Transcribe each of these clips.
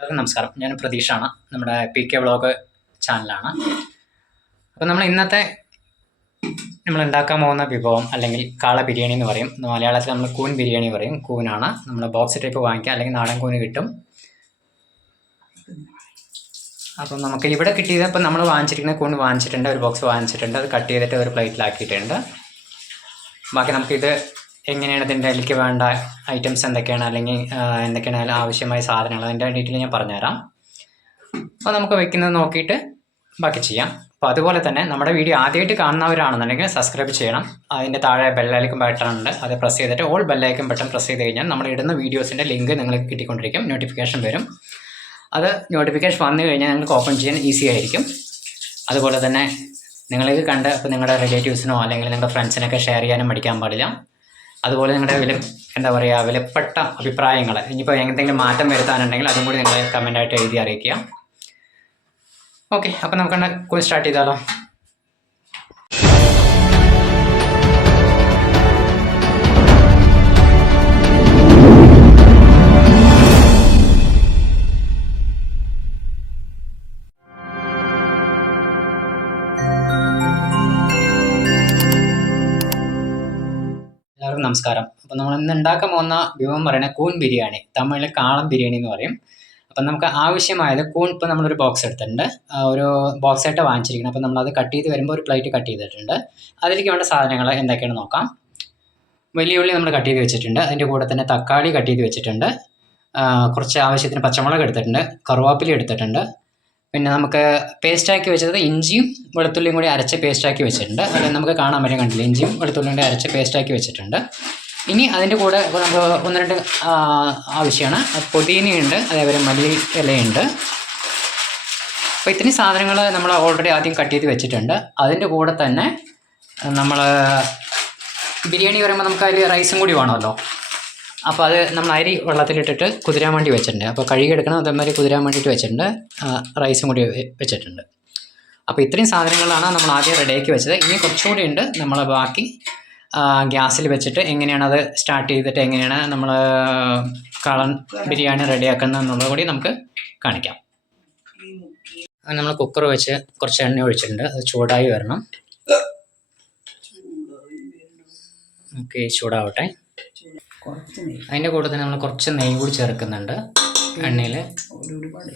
എല്ലാവർക്കും നമസ്കാരം. ഞാൻ പ്രതീഷാണ്. നമ്മുടെ പി കെ വ്ളോഗ് ചാനലാണ്. അപ്പോൾ നമ്മൾ ഇന്നത്തെ നമ്മൾ ഉണ്ടാക്കാൻ പോകുന്ന വിഭവം അല്ലെങ്കിൽ കാള ബിരിയാണി എന്ന് പറയും. മലയാളത്തിൽ നമ്മൾ കൂൻ ബിരിയാണി പറയും. കൂനാണ് നമ്മൾ ബോക്സ് ടൈപ്പ് വാങ്ങിക്കുക. അല്ലെങ്കിൽ നാടൻ കൂന് കിട്ടും. അപ്പം നമുക്ക് ഇവിടെ കിട്ടിയത് ഇപ്പം നമ്മൾ വാങ്ങിച്ചിരിക്കുന്ന കൂൺ വാങ്ങിച്ചിട്ടുണ്ട്. ഒരു ബോക്സ് വാങ്ങിച്ചിട്ടുണ്ട്. അത് കട്ട് ചെയ്തിട്ട് ഒരു പ്ലേറ്റിലാക്കിയിട്ടുണ്ട്. ബാക്കി നമുക്കിത് എങ്ങനെയാണ് ഇതിന്റെ അതിലേക്ക് വേണ്ട ഐറ്റംസ് എന്തൊക്കെയാണ്? അല്ലെങ്കിൽ എന്തൊക്കെയാണ് ആവശ്യമായ സാധനങ്ങൾ? അതിന്റെ ഡീറ്റെയിൽ ഞാൻ പറഞ്ഞുതരാം. അപ്പോൾ നമുക്ക് വെക്കുന്നത് നോക്കിയിട്ട് ബാക്കി ചെയ്യാം. അപ്പോൾ അതുപോലെ തന്നെ നമ്മുടെ വീഡിയോ ആദ്യമായിട്ട് കാണുന്നവരാണെന്നുണ്ടെങ്കിൽ സബ്സ്ക്രൈബ് ചെയ്യണം. അതിന്റെ താഴെ ബെല്ലൈക്കും ബട്ടൺ ഉണ്ട്. അത് പ്രസ് ചെയ്തിട്ട് ഓൾ ബെല്ലൈക്കും ബട്ടൺ പ്രസ് ചെയ്ത് കഴിഞ്ഞാൽ നമ്മൾ ഇടുന്ന വീഡിയോസിന്റെ ലിങ്ക് നിങ്ങൾക്ക് കിട്ടിക്കൊണ്ടിരിക്കും. നോട്ടിഫിക്കേഷൻ വരും. അത് നോട്ടിഫിക്കേഷൻ വന്നു കഴിഞ്ഞാൽ നിങ്ങൾക്ക് ഓപ്പൺ ചെയ്യാൻ ഈസി ആയിരിക്കും. അതുപോലെ തന്നെ നിങ്ങൾക്ക് കണ്ട് ഇപ്പോൾ നിങ്ങളുടെ റിലേറ്റീവ്സിനോ അല്ലെങ്കിൽ നിങ്ങളുടെ ഫ്രണ്ട്സിനൊക്കെ ഷെയർ ചെയ്യാനും പഠിക്കാൻ പാടില്ല. അതുപോലെ നിങ്ങളുടെ വില എന്താ പറയുക വിലപ്പെട്ട അഭിപ്രായങ്ങൾ ഇനിയിപ്പോൾ എന്തെങ്കിലും മാറ്റം വരുത്താനുണ്ടെങ്കിൽ അതും കൂടി നിങ്ങൾ കമന്റായിട്ട് എഴുതി അറിയിക്കുക. ഓക്കെ അപ്പോൾ നമുക്ക് സ്റ്റാർട്ട് ചെയ്താലോ? നമസ്കാരം. അപ്പോൾ നമ്മൾ ഇന്ന് ഉണ്ടാക്കാൻ പോകുന്ന വിഭവം പറയുന്നത് കൂൺ ബിരിയാണി. തമിഴിൽ കാളം ബിരിയാണി എന്ന് പറയും. അപ്പം നമുക്ക് ആവശ്യമായത് കൂൺ ഇപ്പോൾ നമ്മളൊരു ബോക്സ് എടുത്തിട്ടുണ്ട്. ഒരു ബോക്സ് ആയിട്ട് വാങ്ങിച്ചിരിക്കണം അപ്പം നമ്മളത് കട്ട് ചെയ്ത് വരുമ്പോൾ ഒരു പ്ലേറ്റ് കട്ട് ചെയ്തിട്ടുണ്ട്. അതിലേക്ക് വേണ്ട സാധനങ്ങൾ എന്തൊക്കെയാണ് നോക്കാം. വലിയ ഉള്ളി നമ്മൾ കട്ട് ചെയ്ത് വെച്ചിട്ടുണ്ട്. അതിന്റെ കൂടെ തന്നെ തക്കാളി കട്ട് ചെയ്ത് വെച്ചിട്ടുണ്ട്. കുറച്ച് ആവശ്യത്തിന് പച്ചമുളക് എടുത്തിട്ടുണ്ട്. കറുവാപ്പില എടുത്തിട്ടുണ്ട്. പിന്നെ നമുക്ക് പേസ്റ്റാക്കി വെച്ചത് ഇഞ്ചിയും വെളുത്തുള്ളിയും കൂടി അരച്ച് പേസ്റ്റാക്കി വെച്ചിട്ടുണ്ട്. അത് നമുക്ക് കാണാൻ പറ്റും കണ്ടില്ല? ഇഞ്ചിയും വെളുത്തുള്ളിയും കൂടി അരച്ച് പേസ്റ്റാക്കി വെച്ചിട്ടുണ്ട്. ഇനി അതിന്റെ കൂടെ നമുക്ക് ഒന്ന് രണ്ട് ആവശ്യമാണ്. പുതിനയുണ്ട് അതേപോലെ മല്ലി ഇലയുണ്ട് അപ്പോൾ ഇത്രയും സാധനങ്ങൾ നമ്മൾ ഓൾറെഡി ആദ്യം കട്ട് ചെയ്ത് വെച്ചിട്ടുണ്ട്. അതിന്റെ കൂടെ തന്നെ നമ്മൾ ബിരിയാണി പറയുമ്പോൾ നമുക്ക് അതിൽ റൈസും കൂടി വേണമല്ലോ. അപ്പോൾ അത് നമ്മൾ അരി വെള്ളത്തിലിട്ടിട്ട് കുതിരാൻ വേണ്ടി വെച്ചിട്ടുണ്ട്. അപ്പോൾ കഴുകിയെടുക്കണം അതേമാതിരി കുതിരാൻ വേണ്ടിയിട്ട് വെച്ചിട്ടുണ്ട്. റൈസും കൂടി വെച്ചിട്ടുണ്ട്. അപ്പോൾ ഇത്രയും സാധനങ്ങളാണ് നമ്മൾ ആദ്യം റെഡിയാക്കി വെച്ചത്. ഇനി കുറച്ചുകൂടി ഉണ്ട് നമ്മൾ ബാക്കി. ഗ്യാസിൽ വെച്ചിട്ട് എങ്ങനെയാണ് അത് സ്റ്റാർട്ട് ചെയ്തിട്ട് എങ്ങനെയാണ് നമ്മൾ കളൻ ബിരിയാണി റെഡിയാക്കുന്നത് എന്നുള്ളത് കൂടി നമുക്ക് കാണിക്കാം. നമ്മൾ കുക്കർ വെച്ച് കുറച്ച് എണ്ണ ഒഴിച്ചിട്ടുണ്ട്. അത് ചൂടായി വരണം. ഓക്കെ ചൂടാവട്ടെ. കുറച്ച് നെയ്യ്. അതിന്റെ കൂടെ തന്നെ നമ്മൾ കുറച്ച് നെയ്യ് കൂടി ചേർക്കുന്നുണ്ട്. എണ്ണയിൽ ഇപ്പം ഒരുപാട്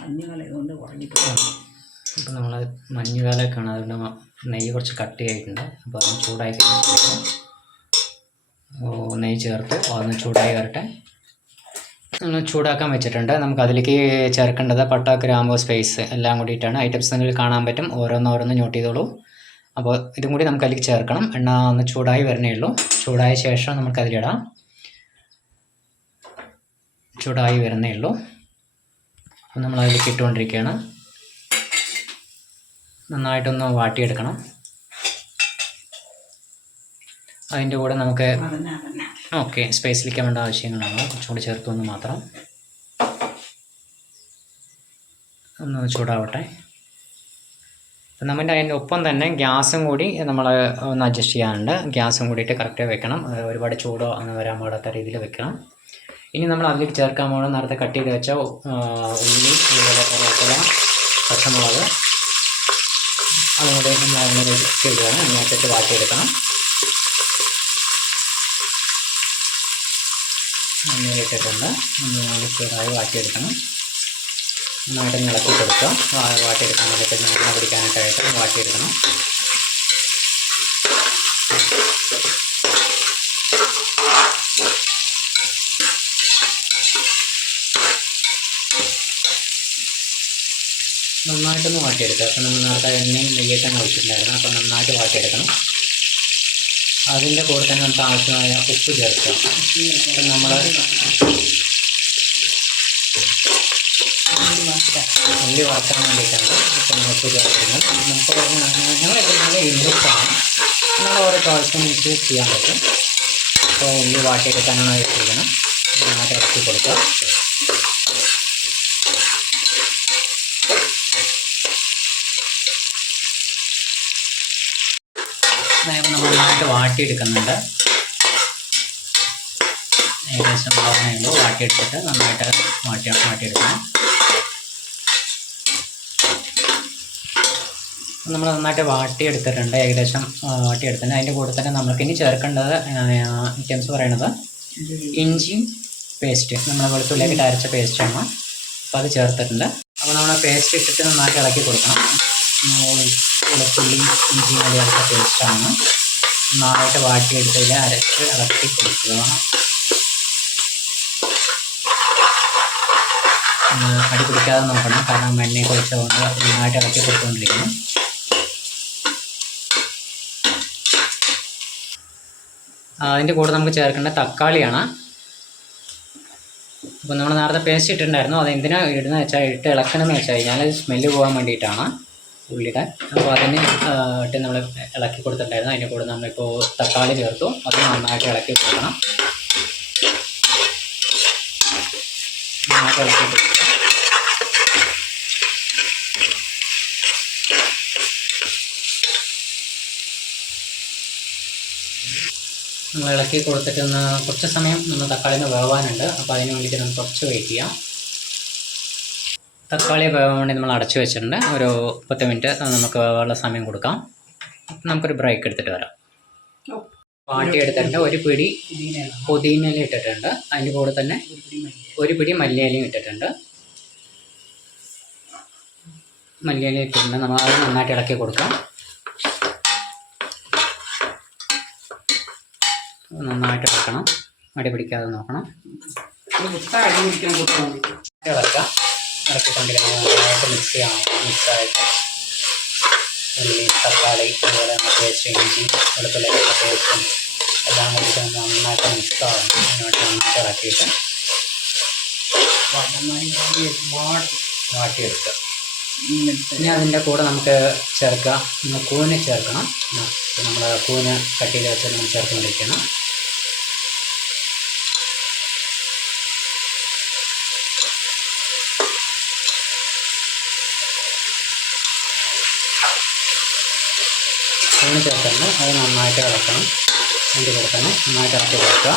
മഞ്ഞുകളായതുകൊണ്ട് ഉറങ്ങിട്ട് അപ്പോൾ നമ്മൾ മഞ്ഞുകാലമൊക്കെയാണ്. അതുകൊണ്ട് നെയ്യ് കുറച്ച് കട്ട് ചെയ്തിട്ടുണ്ട്. അപ്പോൾ അതൊന്ന് ചൂടായി കഴിഞ്ഞാൽ നെയ്യ് ചേർത്ത് അതൊന്ന് ചൂടായി വരട്ടെ. ചൂടാക്കാൻ വെച്ചിട്ടുണ്ട്. നമുക്ക് അതിലേക്ക് ചേർക്കേണ്ടത് പട്ട ഗ്രാമ്പോ സ്പേസ് എല്ലാം കൂടിയിട്ടാണ്. ഐറ്റംസ് നിങ്ങൾക്ക് കാണാൻ പറ്റും. ഓരോന്നോരോന്ന് നോട്ട് ചെയ്തോളൂ. അപ്പോൾ ഇതും കൂടി നമുക്ക് അതിലേക്ക് ചേർക്കണം. എണ്ണ ഒന്ന് ചൂടായി വരണേ ഉള്ളൂ. ചൂടായ ശേഷം നമുക്ക് അതിലിടാം ചൂടായി വരുന്നേ ഉള്ളൂ. അപ്പം നമ്മൾ അതിലേക്ക് ഇട്ടുകൊണ്ടിരിക്കുകയാണ്. നന്നായിട്ടൊന്ന് വാട്ടിയെടുക്കണം. അതിന്റെ കൂടെ നമുക്ക് ഓക്കെ സ്പേസിലേക്ക് വേണ്ട ആവശ്യങ്ങളാണ്. കുറച്ചുകൂടി ചേർത്ത് എന്ന് മാത്രം. ഒന്ന് ചൂടാവട്ടെ. അപ്പം നമ്മുടെ അതിന്റെ ഒപ്പം തന്നെ ഗ്യാസും കൂടി നമ്മൾ ഒന്ന് അഡ്ജസ്റ്റ് ചെയ്യാനുണ്ട്. ഗ്യാസും കൂടിയിട്ട് കറക്റ്റ് വെക്കണം. ഒരുപാട് ചൂടോ അങ്ങനെ വരാൻ പാടാത്ത രീതിയിൽ വെക്കണം. ഇനി നമ്മൾ അതിലേക്ക് ചേർക്കാൻ പോകുന്ന നേരത്തെ കട്ട് ചെയ്ത് വെച്ച ഉള്ളി അതുപോലെ കറിവേപ്പില പച്ചമുളക്. അതും കൂടി നമ്മൾ അതിനൊരു ചെയ്തതാണ് അതിനകത്തേക്ക് വാട്ടിയെടുക്കണം. അങ്ങനെ ഇട്ടിട്ടുണ്ട് ചെറുതായി വാട്ടിയെടുക്കണം. നന്നായിട്ട് ഇളക്കി കൊടുക്കുക. വാട്ടിയെടുക്കാൻ വേണ്ടിയിട്ട് നല്ല പിടിക്കാനായിട്ടായിട്ട് വാട്ടിയെടുക്കണം. നന്നായിട്ടൊന്ന് വാട്ടിയെടുക്കുക. അപ്പോൾ നമ്മൾ നേരത്തെ എണ്ണയും നെയ്യൊക്കെ ഒഴിച്ചിട്ടുണ്ടായിരുന്നു. അപ്പോൾ നന്നായിട്ട് വാട്ടിയെടുക്കണം. അതിന്റെ കൂടെ തന്നെ നമുക്ക് ആവശ്യമായ ഉപ്പ് ചേർക്കാം. അപ്പം നമ്മൾ ഉള്ളി വറക്കാൻ വേണ്ടിയിട്ടാണ് ഇപ്പം നമ്മൾ ഉപ്പ് ചേർക്കുന്നത്. നമുക്ക് ഞങ്ങൾ എടുക്കുന്നത് ഇൻഡക്സാണ് നമ്മൾ ഓരോ പ്രാവശ്യം നമുക്ക് ചെയ്യാൻ പറ്റും. അപ്പോൾ ഉള്ളി വാട്ടിയെടുക്കാനാണ് നന്നായിട്ട് ഇറക്കി കൊടുക്കുക നമ്മൾ നന്നായിട്ട് വാട്ടിയെടുക്കുന്നുണ്ട്. ഏകദേശം പറഞ്ഞുള്ളൂ വാട്ടിയെടുത്തിട്ട് നന്നായിട്ട് വാട്ടി വാട്ടിയെടുക്കണം. നമ്മൾ നന്നായിട്ട് വാട്ടിയെടുത്തിട്ടുണ്ട്. ഏകദേശം വാട്ടിയെടുത്തിട്ടുണ്ട്. അതിന്റെ കൂടെ തന്നെ നമ്മൾക്ക് ഇനി ചേർക്കേണ്ടത് ഐറ്റംസ് പറയണത് ഇഞ്ചിയും പേസ്റ്റ്. നമ്മൾ വെളുത്തുള്ളിയൊക്കെ അരച്ച പേസ്റ്റാണ്. അപ്പോൾ അത് ചേർത്തിട്ടുണ്ട്. അപ്പോൾ നമ്മൾ പേസ്റ്റ് ഇട്ടിട്ട് നന്നായിട്ട് ഇളക്കി കൊടുക്കണം. വെളുത്തുള്ളി ഇഞ്ചിയും കൂടി അരച്ച പേസ്റ്റാണ്. നന്നായിട്ട് വാട്ടിയെടുത്തതിൽ അരച്ച് ഇളക്കി കൊടുക്കുക അടി പിടിക്കാതെ നോക്കണം. കാരണം എണ്ണയെ കുഴിച്ചതുകൊണ്ട് നന്നായിട്ട് ഇളക്കി കൊടുത്തുകൊണ്ടിരിക്കണം അതിന്റെ കൂടെ നമുക്ക് ചേർക്കേണ്ട തക്കാളിയാണ്. അപ്പോൾ നമ്മൾ നേരത്തെ പേസ്റ്റ് ഇട്ടിട്ടുണ്ടായിരുന്നു. അത് എന്തിനാണ് ഇടുന്നത് വെച്ചാൽ ഇട്ട് ഇളക്കണമെന്ന് വെച്ച് കഴിഞ്ഞാൽ സ്മെല്ല് പോകാൻ വേണ്ടിയിട്ടാണ്. ഉള്ളിയുടെ അപ്പോൾ അതിന് ഇട്ട് നമ്മൾ ഇളക്കി കൊടുത്തിട്ടുണ്ടായിരുന്നു. അതിന്റെ കൂടെ നമ്മളിപ്പോൾ തക്കാളി ചേർത്തു. അത് നന്നായിട്ട് ഇളക്കി കൊടുക്കണം. നന്നായിട്ട് ഇളക്കി നമ്മൾ ഇളക്കി കൊടുത്തിട്ട് കുറച്ച് സമയം നമ്മൾ തക്കാളി ഒന്ന് വേവാനുണ്ട്. അപ്പോൾ അതിന് വേണ്ടിയിട്ട് നമുക്ക് കുറച്ച് വെയിറ്റ് ചെയ്യാം. തക്കാളി വേവാൻ വേണ്ടി നമ്മൾ അടച്ചു വെച്ചിട്ടുണ്ട്. ഒരു പത്ത് മിനിറ്റ് നമുക്ക് വേവാനുള്ള സമയം കൊടുക്കാം. നമുക്കൊരു ബ്രേക്ക് എടുത്തിട്ട് വരാം. വാട്ടി എടുത്തിട്ടുണ്ട്. ഒരു പിടി പുതിനയില ഇട്ടിട്ടുണ്ട്. അതിന്റെ കൂടെ തന്നെ ഒരു പിടി മല്ലിയിലയും ഇട്ടിട്ടുണ്ട്. മല്ലിയില ഇട്ടിട്ടുണ്ട്. നമ്മൾ അത് നന്നായിട്ട് ഇളക്കി കൊടുക്കാം. നന്നായിട്ട് ഇളക്കണം. അടി പിടിക്കാതെ നോക്കണം. ഇളക്കുക ഇളക്കിക്കൊണ്ടിരിക്കണം നന്നായിട്ട് മിക്സ് ചെയ്യണം മിക്സായിട്ട് ഉള്ളി തക്കാളി അതുപോലെ പേസ്റ്റ് ഇഞ്ചി വെളുത്തുള്ളിയൊക്കെ പേസ്റ്റും എല്ലാം കൂടിയിട്ട് നന്നായിട്ട് മിക്സ് അതിനുവേണ്ടി അതിന് വേണ്ടി നന്നായിട്ട് ഇളക്കിയിട്ട് വാട്ടിയെടുക്കുക. ഇനി അതിന്റെ കൂടെ നമുക്ക് ചേർക്കുക. നമ്മൾ ചേർക്കണം. നമ്മൾ കൂന് കട്ട് ചെയ്ത് വെച്ച് നമ്മൾ ചേർത്തുകൊണ്ടിരിക്കണം കൂന് ശേഷം അത് നന്നായിട്ട് ഇളക്കണം. അതിന്റെ കൂടെ തന്നെ നന്നായിട്ട് ഇളക്കി കൊടുക്കുക.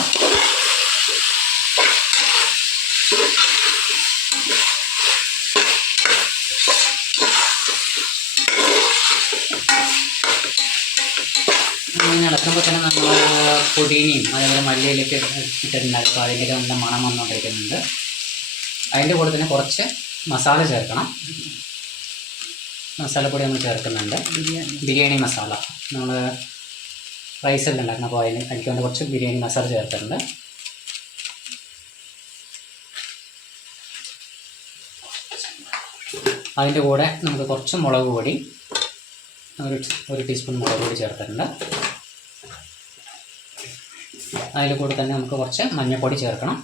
ഇളക്കുമ്പോൾ തന്നെ നമ്മൾ പുതിനയും അതേപോലെ മല്ലിയിലേക്ക് ഇട്ടിട്ടുണ്ടായിരുന്നു. അപ്പോൾ അതിന്റെ നല്ല മണം വന്നുകൊണ്ടിരിക്കുന്നുണ്ട്. അതിന്റെ കൂടെ തന്നെ കുറച്ച് മസാല ചേർക്കണം. മസാലപ്പൊടി നമ്മൾ ചേർക്കുന്നുണ്ട്. ബിരിയാണി മസാല. നമ്മൾ റൈസെല്ലാം ഉണ്ടാക്കണം അപ്പോൾ അതിന് അതിലേക്ക് കുറച്ച് ബിരിയാണി മസാല ചേർത്തിട്ടുണ്ട്. അതിന്റെ കൂടെ നമുക്ക് കുറച്ച് മുളക് പൊടി ഒരു ഒരു ടീസ്പൂൺ മുളക് പൊടി ചേർത്തിട്ടുണ്ട്. അതിൽ കൂടെ തന്നെ നമുക്ക് കുറച്ച് മഞ്ഞൾപ്പൊടി ചേർക്കണം.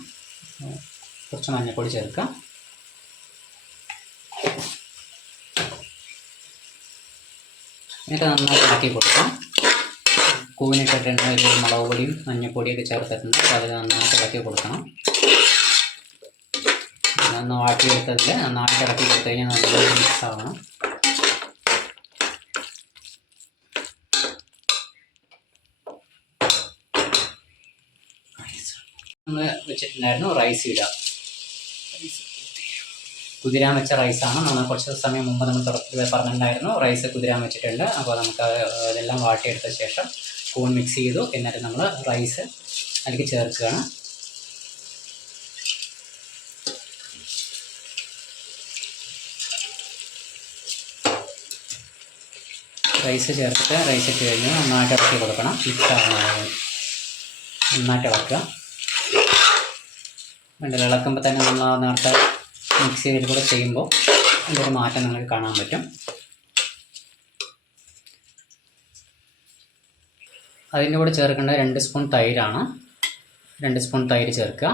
കുറച്ച് മഞ്ഞൾപ്പൊടി ചേർക്കാം. എന്നിട്ട് നന്നായിട്ട് ഇളക്കി കൊടുക്കാം. കൂവിനിട്ടിട്ടുണ്ട് അതിൽ മുളക് പൊടിയും മഞ്ഞൾപ്പൊടിയൊക്കെ ചേർത്തിട്ടുണ്ട്. അപ്പോൾ അതിൽ നന്നായിട്ട് ഇളക്കി കൊടുക്കണം. ഒന്ന് വാട്ടിയെടുത്തതിൽ നന്നായിട്ട് ഇളക്കി കൊടുത്തു കഴിഞ്ഞാൽ നന്നായിട്ട് മിക്സ് ആവണം. നമ്മൾ വെച്ചിട്ടുണ്ടായിരുന്നു റൈസ് ഇടുക കുതിരാൻ വെച്ച റൈസാണ്. നമ്മൾ കുറച്ച് സമയം മുമ്പ് നമ്മൾ തുടക്കത്തിൽ പറഞ്ഞിട്ടുണ്ടായിരുന്നു. റൈസ് കുതിരാൻ വെച്ചിട്ടുണ്ട്. അപ്പോൾ നമുക്ക് അതെല്ലാം വാട്ടിയെടുത്ത ശേഷം കൂൺ മിക്സ് ചെയ്തു. എന്നിട്ട് നമ്മൾ റൈസ് അതിലേക്ക് ചേർക്കുകയാണ്. റൈസ് ചേർത്തിട്ട് റൈസ് ഇട്ട് കഴിഞ്ഞ് നന്നായിട്ട് ഇറക്കി കൊടുക്കണം. മിക്സ് ആവണം നന്നായിട്ട് ഇളക്കുക. ഇളക്കുമ്പോൾ തന്നെ നമ്മൾ നേരത്തെ മിക്സ് ചെയ്തിട്ട് കൂടെ ചെയ്യുമ്പോൾ അതിന്റെ മാറ്റം നിങ്ങൾക്ക് കാണാൻ പറ്റും. അതിന്റെ കൂടെ ചേർക്കേണ്ട രണ്ട് സ്പൂൺ തൈരാണ്. രണ്ട് സ്പൂൺ തൈര് ചേർക്കുക.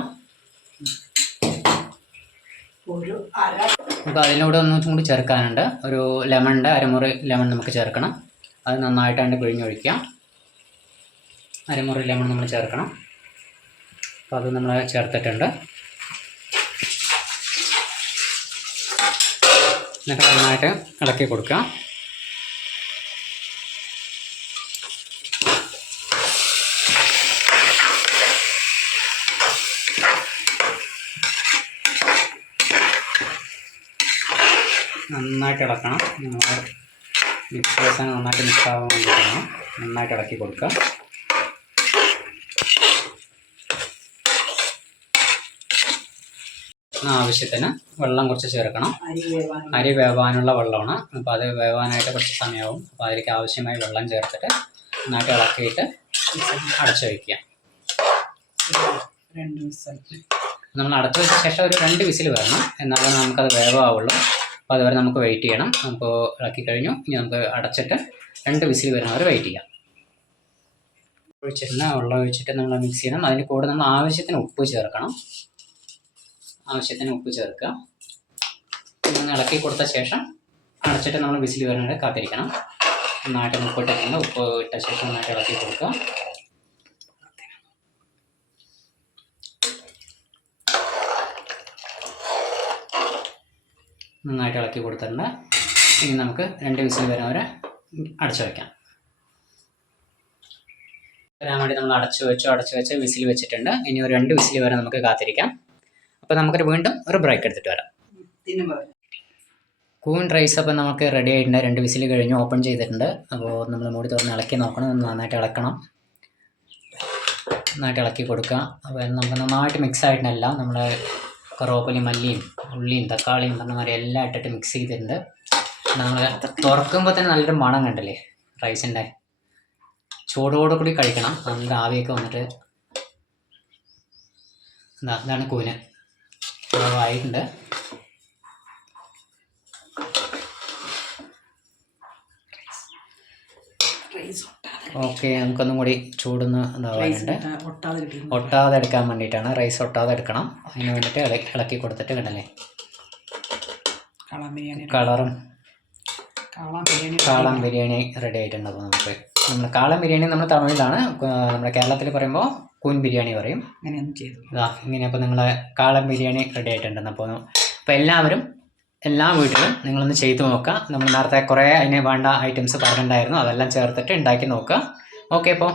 നമുക്ക് അതിലൂടെ ഒന്നും കൂടി ചേർക്കാനുണ്ട്. ഒരു ലെമണിന്റെ അരമുറി ലെമൺ നമുക്ക് ചേർക്കണം. അത് നന്നായിട്ട് അതിന്റെ പിഴിഞ്ഞൊഴിക്കുക. അരമുറി ലെമൺ നമ്മൾ ചേർക്കണം. അപ്പോൾ അത് നമ്മൾ ചേർത്തിട്ടുണ്ട്. എന്നിട്ട് നന്നായിട്ട് ഇളക്കി കൊടുക്കുക. നന്നായിട്ട് ഇളക്കണം. മിക്സ് ദോശ നന്നായിട്ട് മിക്സ് ആവാൻ വേണ്ടിയിട്ടാണ്. നന്നായിട്ട് ഇളക്കി കൊടുക്കുക. ആവശ്യത്തിന് വെള്ളം കുറച്ച് ചേർക്കണം. അരി വേവാനുള്ള വെള്ളമാണ്. അപ്പോൾ അത് വേവാനായിട്ട് കുറച്ച് സമയമാവും. അപ്പോൾ അതിലേക്ക് ആവശ്യമായി വെള്ളം ചേർത്തിട്ട് നന്നായിട്ട് ഇളക്കിയിട്ട് അടച്ചു വയ്ക്കുക നമ്മൾ അടച്ചു വെച്ച ശേഷം ഒരു രണ്ട് വിസിൽ വരണം. എന്നാലേ നമുക്കത് വേവാവുള്ളൂ. അപ്പോൾ അതുവരെ നമുക്ക് വെയിറ്റ് ചെയ്യണം. നമുക്ക് ഇളക്കി കഴിഞ്ഞു. ഇനി നമുക്ക് അടച്ചിട്ട് രണ്ട് വിസിൽ വരുന്നവരെ വെയിറ്റ് ചെയ്യാം. ഒഴിച്ചിരുന്ന വെള്ളം ഒഴിച്ചിട്ട് നമ്മൾ മിക്സ് ചെയ്യണം. അതിന് കൂടെ നമ്മൾ ആവശ്യത്തിന് ഉപ്പ് ചേർക്കണം. ആവശ്യത്തിന് ഉപ്പ് ചേർക്കുക. ഒന്ന് ഇളക്കി കൊടുത്ത ശേഷം അടച്ചിട്ട് നമ്മൾ വിസിൽ വരുന്നത് കാത്തിരിക്കണം. നന്നായിട്ട് ഉപ്പ് ഇട്ടിട്ടുണ്ട്. ഉപ്പ് ഇട്ട ശേഷം നന്നായിട്ട് ഇളക്കി കൊടുക്കുക. നന്നായിട്ട് ഇളക്കി കൊടുത്തിട്ടുണ്ട്. ഇനി നമുക്ക് രണ്ട് വിസിൽ വരുന്നവരെ അടച്ചു വയ്ക്കാം. വരാൻ വേണ്ടി നമ്മൾ അടച്ചു വെച്ചു അടച്ചു വെച്ച് വിസിൽ വെച്ചിട്ടുണ്ട്. ഇനി ഒരു രണ്ട് വിസിൽ വരെ നമുക്ക് കാത്തിരിക്കാം. അപ്പോൾ നമുക്കൊരു വീണ്ടും ഒരു ബ്രേക്ക് എടുത്തിട്ട് വരാം. കൂൺ റൈസ് അപ്പം നമുക്ക് റെഡി ആയിട്ടുണ്ട്. രണ്ട് വിസിൽ കഴിഞ്ഞ് ഓപ്പൺ ചെയ്തിട്ടുണ്ട്. അപ്പോൾ നമ്മൾ മൂടി തുറന്ന് ഇളക്കി നോക്കണം. നന്നായിട്ട് ഇളക്കണം. നന്നായിട്ട് ഇളക്കി കൊടുക്കുക. അപ്പോൾ നമുക്ക് നന്നായിട്ട് മിക്സ് ആയിട്ടല്ല നമ്മൾ കറുവപ്പലി മല്ലിയും ഉള്ളിയും തക്കാളിയും പറഞ്ഞ മാതിരി എല്ലാം ഇട്ടിട്ട് മിക്സ് ചെയ്തിട്ടുണ്ട്. നമ്മൾ തുറക്കുമ്പോൾ തന്നെ നല്ലൊരു മണം കണ്ടില്ലേ? റൈസിന്റെ ചൂടോടു കൂടി കഴിക്കണം. നല്ല ആവിയൊക്കെ വന്നിട്ട്. ഇതാണ് കൂന്. ഒട്ടാതെ ഓക്കെ നമുക്കൊന്നും കൂടി ചൂടൊന്ന് ഇതാവാനുണ്ട്. ഒട്ടാതെ എടുക്കാൻ വേണ്ടിയിട്ടാണ് റൈസ് ഒട്ടാതെ എടുക്കണം. അതിന് വേണ്ടിയിട്ട് ഇളക്കി ഇളക്കി കൊടുത്തിട്ട് കണ്ടല്ലേ കളറും കാളൻ ബിരിയാണി കാളം ബിരിയാണി റെഡി ആയിട്ടുണ്ട്. അപ്പോൾ നമുക്ക് നമ്മൾ കാളൻ ബിരിയാണി നമ്മൾ തമിഴിലാണ്. നമ്മുടെ കേരളത്തിൽ പറയുമ്പോൾ കൂൻ ബിരിയാണി പറയും. അങ്ങനെയൊന്നും ചെയ്തു ഇതാ ഇങ്ങനെ അപ്പോൾ നിങ്ങളെ കാളൻ ബിരിയാണി റെഡി ആയിട്ടുണ്ടെന്ന് അപ്പോൾ അപ്പോൾ എല്ലാവരും എല്ലാ വീട്ടിലും നിങ്ങളൊന്ന് ചെയ്തു നോക്കുക. നമ്മൾ നേരത്തെ കുറേ അതിന് വേണ്ട ഐറ്റംസ് പറഞ്ഞിട്ടുണ്ടായിരുന്നു. അതെല്ലാം ചേർത്തിട്ട് ഉണ്ടാക്കി നോക്കുക. ഓക്കെ അപ്പോൾ